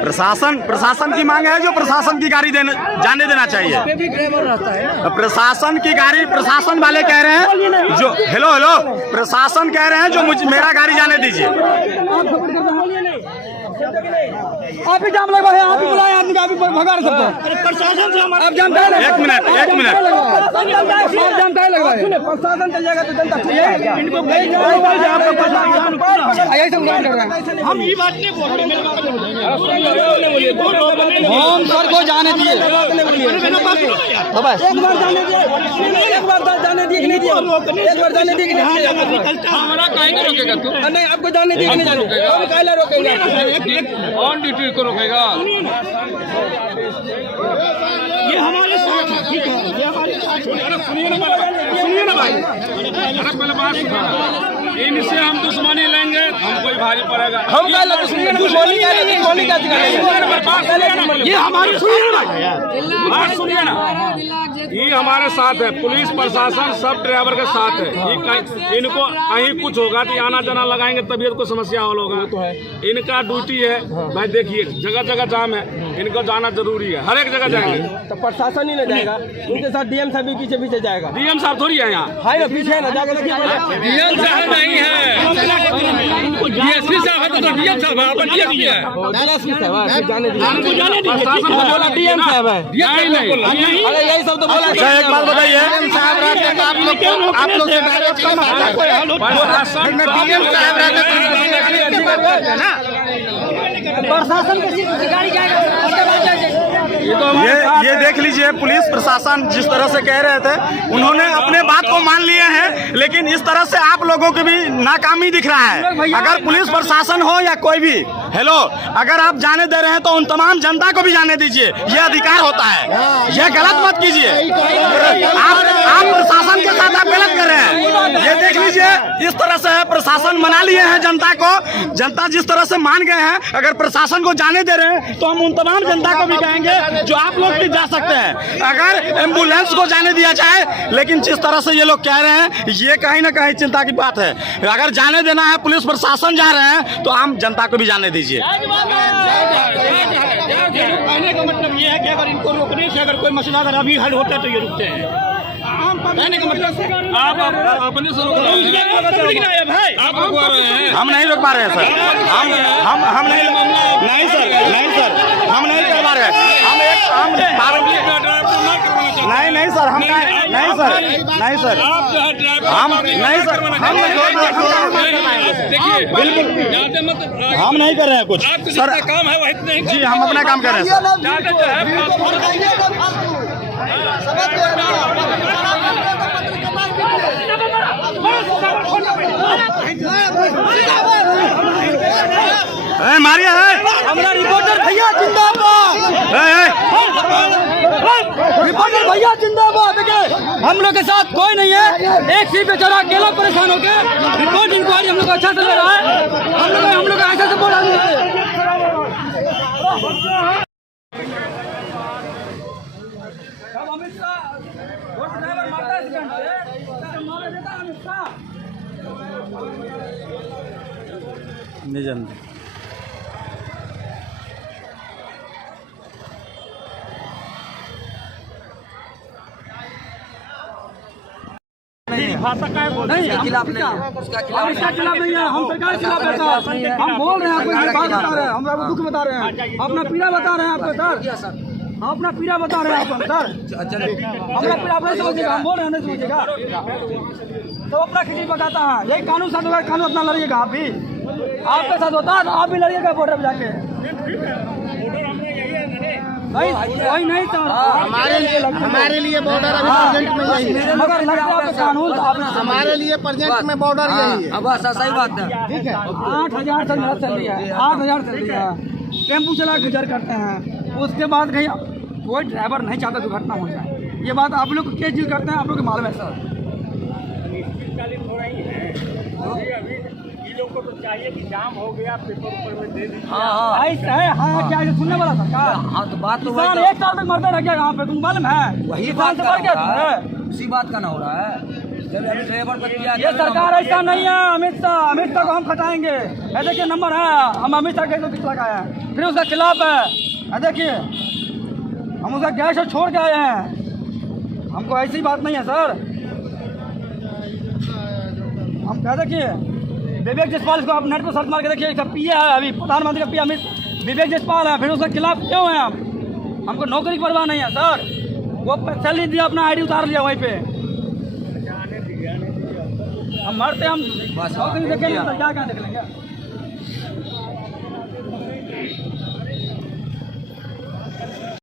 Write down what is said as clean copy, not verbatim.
प्रशासन की मांग है जो प्रशासन की गाड़ी जाने देना चाहिए। प्रशासन की गाड़ी, प्रशासन वाले कह रहे हैं जो हेलो प्रशासन कह रहे हैं जो मेरा गाड़ी जाने दीजिए। आप ही जाम लगा है, आप ही बुलाए आदमी का, आप ही भगा सकते हैं। प्रशासन से हमारा आप जानते हैं। एक मिनट आप जानते हैं लगा है। प्रशासन चलेगा तो जनता इनको हम ये बात नहीं बोल रहे, हम सर को जाने दिए, एक बार जाने दिए, एक बार जाने दिए कि नहीं दिए, एक बार जाने दिए कि नहीं। हमारा काहे नहीं रोकेगा तू? नहीं, आपको जाने दिए कि नहीं जाने, हम काहे रोकेगा? ऑन ड्यूटी को रोकेगा? ये हमारे साथ है, ठीक है, ये हमारे साथ है। सुनिए ना भाई, अरे पहले बात सुना, इनसे हम दुश्मनी लेंगे हमको भारी पड़ेगा। हम क्या लगे? सुनिए ना, बोली क्या ये हमारी सुनिए ना, सुनिए ना, ये हमारे साथ है, पुलिस प्रशासन सब ड्राइवर के साथ है। इनको कहीं कुछ होगा तो आना जाना लगाएंगे, तबीयत को समस्या हल होगा। इनका ड्यूटी है भाई, देखिए जगह जगह जाम है, इनको जाना जरूरी है, हर एक जगह जाएंगे। तो प्रशासन ही नहीं जाएगा, उनके साथ डीएम साहब भी पीछे पीछे जाएगा। डीएम साहब थोड़ी है यहाँ, हाई पीछे है ना, जाकर डीएम साहब नहीं है, डीएसपी साहब है तो डीएम साहब बोला डीएम साहब है। अरे यही सब तो बोला। एक बात बताइए, साहब रहते तो आप लोग से डायरेक्ट कम प्रशासन की गाड़ी ये देख लीजिए, पुलिस प्रशासन जिस तरह से कह रहे थे, उन्होंने अपने बात को मान लिए हैं, लेकिन इस तरह से आप लोगों की भी नाकामी दिख रहा है। अगर पुलिस प्रशासन हो या कोई भी, हेलो, अगर आप जाने दे रहे हैं तो उन तमाम जनता को भी जाने दीजिए, ये अधिकार होता है। ये गलत मत कीजिए, आप प्रशासन के साथ आप गलत कर रहे हैं। ये देख लीजिए, इस तरह से प्रशासन मना लिए हैं जनता को, जनता जिस तरह से मान गए हैं। अगर प्रशासन को जाने दे रहे हैं तो हम उन तमाम जनता को भी कहेंगे जो आप लोग भी जा सकते हैं। अगर एम्बुलेंस को जाने दिया जाए, लेकिन जिस तरह से ये लोग कह रहे हैं, ये कहीं ना कहीं चिंता की बात है। अगर जाने देना है, पुलिस प्रशासन जा रहे हैं तो आम जनता को भी जाने दीजिए। कहने का मतलब ये है कि अगर इनको रोकने से अगर कोई मसला अगर अभी हल होता है तो ये रुकते हैं। कहने का मतलब आप अपने से रोक रहे हैं, आप रुकवा रहे हैं। हम नहीं रोक पा रहे हैं सर, हम नहीं सर, हम नहीं करवा रहे हैं। नहीं सर, हम नहीं सर, बिल्कुल हम नहीं कर रहे हैं कुछ सर, काम है वही नहीं जी, हम अपना काम कर रहे हैं सर। मारिए है हमारा रिपोर्टर भैया जिंदाबाद, रिपोर्टर भैया जिंदाबाद। देखिए हम लोग के साथ कोई नहीं है, एक सीट पे चढ़ा अकेला परेशान होके रिपोर्ट इंक्वायरी हम लोग को अच्छा से ले रहा है। हम लोग ऐसा से बोल रहे हैं। नहीं जानते। भाषा का नहीं, खिलाफ नहीं है, उसका खिलाफ नहीं है, हम सरकार के खिलाफ है। हम बोल रहे हैं, आपको बात बता रहे हैं, हम आपको दुख बता रहे हैं, अपना पीड़ा बता रहे हैं आपको सर, हम अपना पीड़ा बता रहे हैं आपको सर, अपना पीड़ा आप नहीं समझिएगा, हम बोल रहे हैं नहीं समझिएगा, तो अपना खिचड़ी पकाता है। यही कानून साथ होगा, कानून अपना लड़िएगा, आप भी आपके साथ होता है तो आप भी लड़िएगा बॉर्डर पे जाके। वही नहीं था हमारे लिए बॉर्डर अभी प्रेजेंट में यही है, मगर कानून हमारे लिए प्रेजेंट में बॉर्डर यही है। बस सही बात है, ठीक है। 8,000 से चल रही है, 8,000 चल रही है, टेम्पू चला गुजर करते हैं। उसके बाद कहीं कोई ड्राइवर नहीं चाहता दुर्घटना हो जाए। ये बात आप लोग क्या चीज करते हैं, आप लोग के मालूम है सर। को तो चाहिए कि जाम हो गया, पेपर ऊपर में दे दीजिए। हाँ ऐसा है, हाँ क्या सुनने वाला सरकार। हाँ तो बात तो वही, एक साल तक मरते रह गया यहाँ पे, तुम मालूम है? वही बात से बढ़ गया, उसी बात का ना हो रहा है। ये सरकार ऐसा नहीं है। अमित शाह को हम खटाएंगे। ये देखिए नंबर है, हम अमित शाह के लगाए हैं, फिर उसके खिलाफ है। देखिए हम उसका गैस छोड़ के आए हैं, हमको ऐसी बात नहीं है सर। हम कह देखिए विवेक जसपाल, इसको आप नेट पर सर्च मार के देखिए, इसका पीए है अभी प्रधानमंत्री का पीए अमित विवेक जसपाल है, फिर उसके खिलाफ क्यों है हम? हमको नौकरी की परवाह नहीं है सर। वो सैलरी दिया, अपना आईडी उतार लिया वहीं पे। हम मरते हम नौकरी देखेंगे, क्या देख लेंगे।